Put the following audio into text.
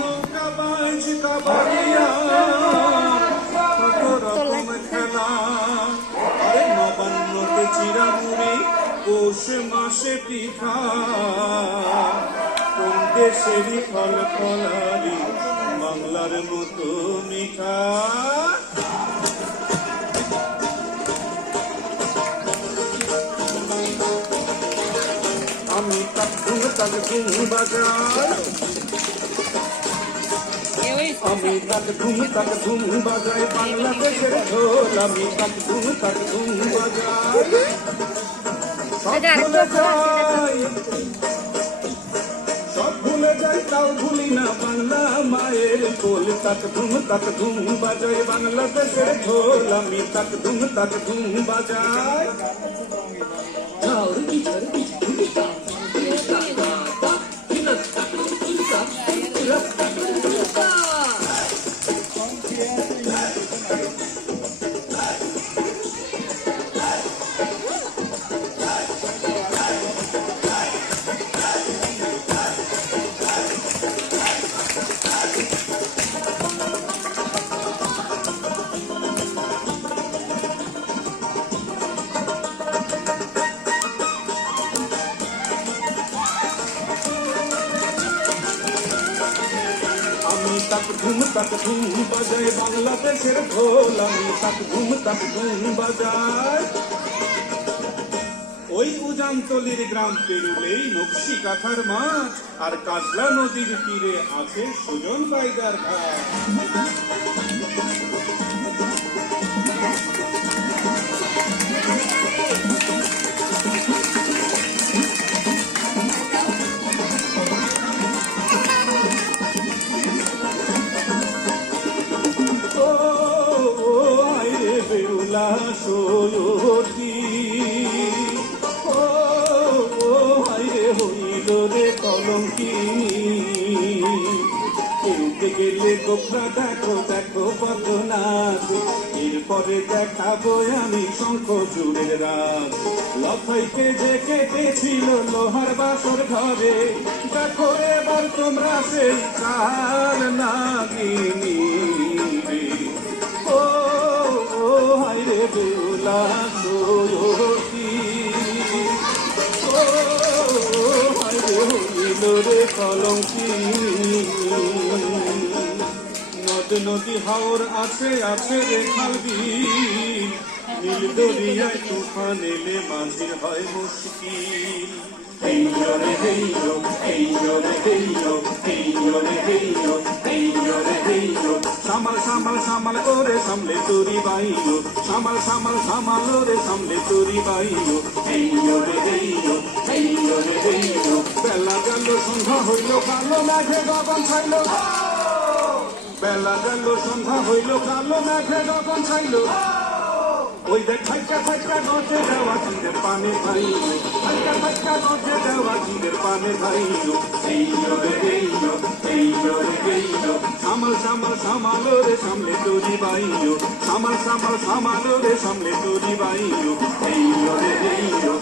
নৌকা বাইচ কাবাডিয়া কত রকম খেলা, আরে নবান্নতে চিরামুড়ি পৌষ মাসে পিঠা, কোন দেশেরই ফল ফলারি বাংলার মতো মিঠা। আমি তাক ধুম বাজাই, আমি তাক ধুম বাজাই বাংলাদেশের ঢোল, আমি তাক ধুম বাজাই। সব ভুলে যাই তাও ভুলি না বাংলা মায়ের কোল, তাক ধুম বাজাই বাংলাদেশের ঢোল, আমি তাক ধুম বাজাই। আমি তাক ধুম বাজাই বাংলাদেশের ঢোল, আমি তাক ধুম বাজাই। ওই উজানতলির গ্রাম পেরুলেই নকশি কাঁথার মাঠ, আর কাজলা নদীর তীরে আছে সুজন বাইগার ঘাট। সয়তি ও হাইরে হইল রে কলঙ্কিনী, খেলতে গেলে গোপরা দেখো বদনাথ, এরপরে দেখাবো আমি শঙ্খ চূড়ের রাত। লফাইতে যে কেটেছিল লোহার বাসর ঘরে, দেখো এবার তোমরা সেই কাল নাগিনী রে। ও হাইরে বেউলা সয়তি ও হাইরে হইল রে কলঙ্কিনী। নদ নদী হাওর আছে রে খালবিল, নীল দরিয়ায় তুফান এলে মাঝির হয় মুশকিল। হেইয়ো রে হেইয়ো, হেইয়ো রে হেইয়ো, হেইয়ো রে হেইয়ো, হেইয়ো রে হেইয়ো। সামাল করে সামলে তোরি বাইও, সামাল রে সামলে তোরি বাইও। হেইয়ো রে হেইয়ো, হেইয়ো রে হেইয়ো। বেলা গেল সন্ধ্যা হইল কালো মেঘে গগন ছাইল, বেলা গেল সন্ধ্যা হইল কালো মেঘে গগন ছাইল। ওই দেখ ফাইকা গজে দেওয়া চিনের পানে ভাইলো, ফাইকা গজে দেওয়া চিনের পানে ভাইলো। হেইয়ো রে হেইয়ো, হেইয়ো রে হেইয়ো। সামাল রে সামলে তোরি বাইও, সামাল রে সামলে তোরি বাইও। হেইয়ো রে হেইয়ো।